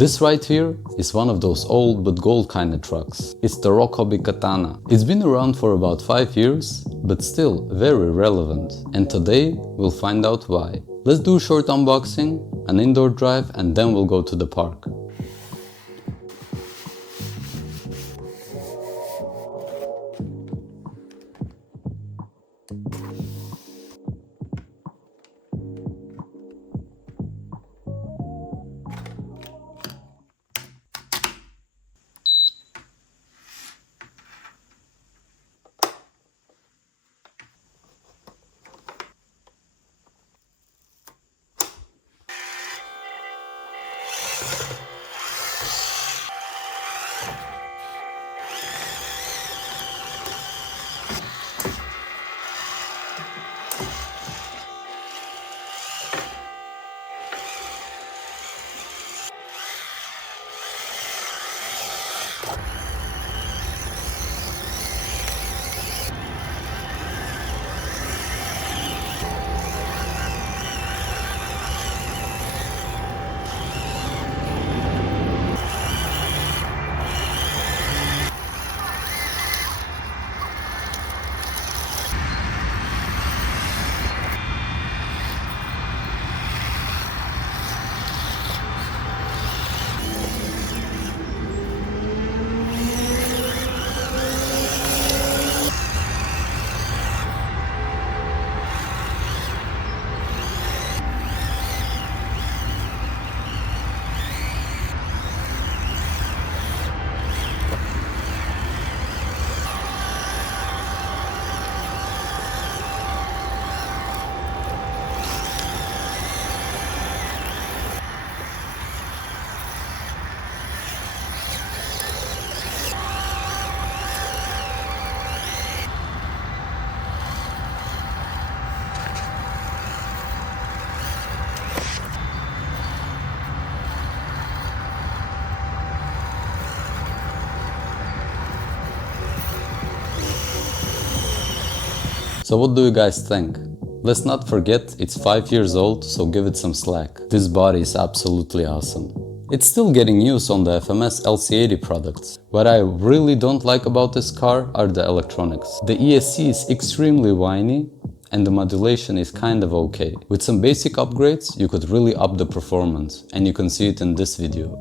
This right here is one of those old but gold kind of trucks. It's the RocHobby Katana. It's been around for about 5 years, but still very relevant. And today we'll find out why. Let's do a short unboxing, an indoor drive, and then we'll go to the park. So what do you guys think? Let's not forget it's 5 years old, so give it some slack. This body is absolutely awesome. It's still getting used on the FMS LC80 products. What I really don't like about this car are the electronics. The ESC is extremely whiny and the modulation is kind of okay. With some basic upgrades, you could really up the performance, and you can see it in this video.